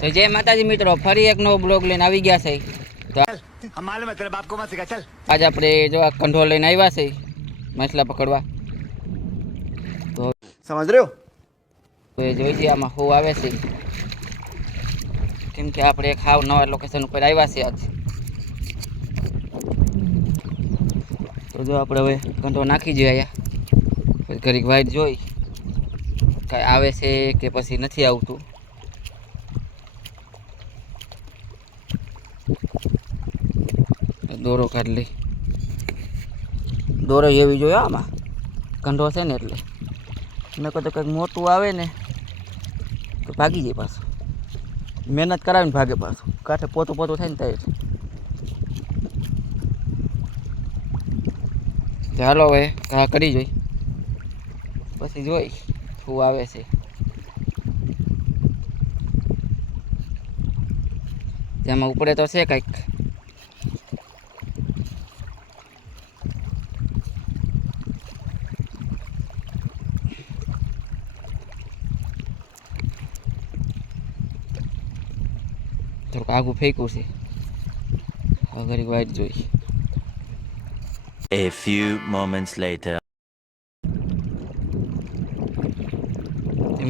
તો જય માતાજી મિત્રો, ફરી એક નવો બ્લોગ લઈને આવી ગયા છે. તો આજે આપણે જો આ કંઠોળ લઈને આવ્યા છે માછલા પકડવા. તો સમજ રહ્યો તો એ જોઈ છે આમાં શું આવે છે, કેમ કે આપણે એક હાવ નવા લોકેશન ઉપર આવ્યા છે આજ. તો જો આપણે હવે કંઠોળ નાખી જોઈએ અહીંયા, ઘડીક વાઈટ જોઈ કાંઈ આવે છે કે પછી નથી આવતું. દોરો કાઢ લઈ, દોરો એવી જોયો આમાં કંઠો છે ને, એટલે મેં કહું તો કંઈક મોટું આવે ને તો ભાગી જાય પાછું. મહેનત કરાવીને ભાગે પાછું, કાંઠે પોતું પોતું થાય ને થાય. ચાલો હવે ઘા કરી જોઈ, પછી જોઈ શું આવે છે. તેમાં ઉપડે તો છે કંઈક. થોડુંક આગું ફેંકવું છે, ઘડીક વાઈટ જોઈ. A few moments later.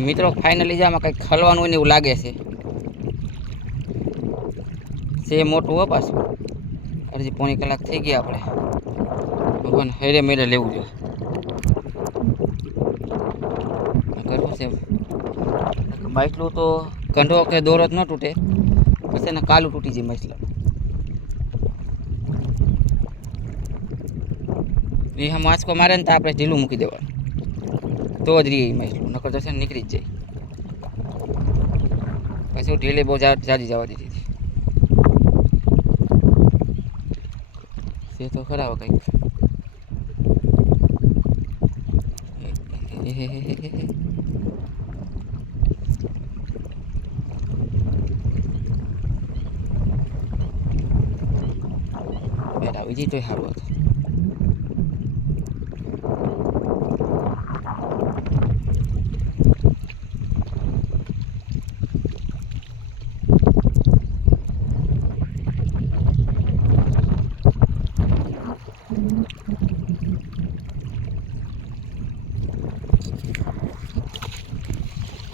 મિત્રો ફાઇનલી આમાં કંઈક ખલવાનું હોય ને એવું લાગે છે મોટું હો પાછું. અડધી પોણી કલાક થઈ ગયા આપણે, ભગવાન હેરે મેરે લેવું જોઈએ. કરવું છે માછલું તો કંઠો કે દોરો જ ન તૂટે, પછી એને કાલું તૂટી જાય માછલા. એ આમ આંચકો મારે ને તો આપણે ઢીલું મૂકી દેવાનું, તો જ રહે માછલું, નકર તો છે ને નીકળી જ જાય. પછી હું ઢીલે બહુ જાજી જવા દીધી હતી. તે તો ખરાબ કંઈક. આવી જઈ તો સારું હતું.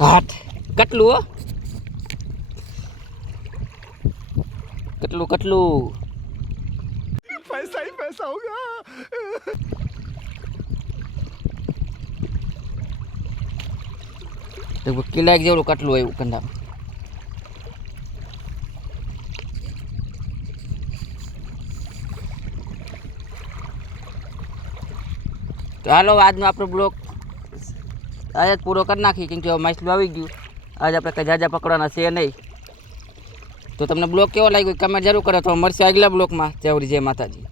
હાથ કટલું હો, કટલું કટલું. पैसा ही पैसा होगा. કિલા એક જેવડું કટલું આવ્યું કંડામાં. તો હાલો આજનો આપણો બ્લોગ આજે જ પૂરો કરી નાખી, કેમ કે માછલું આવી ગયું. આજે આપણે કંઈ જાજા પકડવાના છે નહીં. તો તમને બ્લોગ કેવો લાગ્યો કમેન્ટ જરૂર કરો. તો મળશે આગલા બ્લોગમાં. જય માતાજી.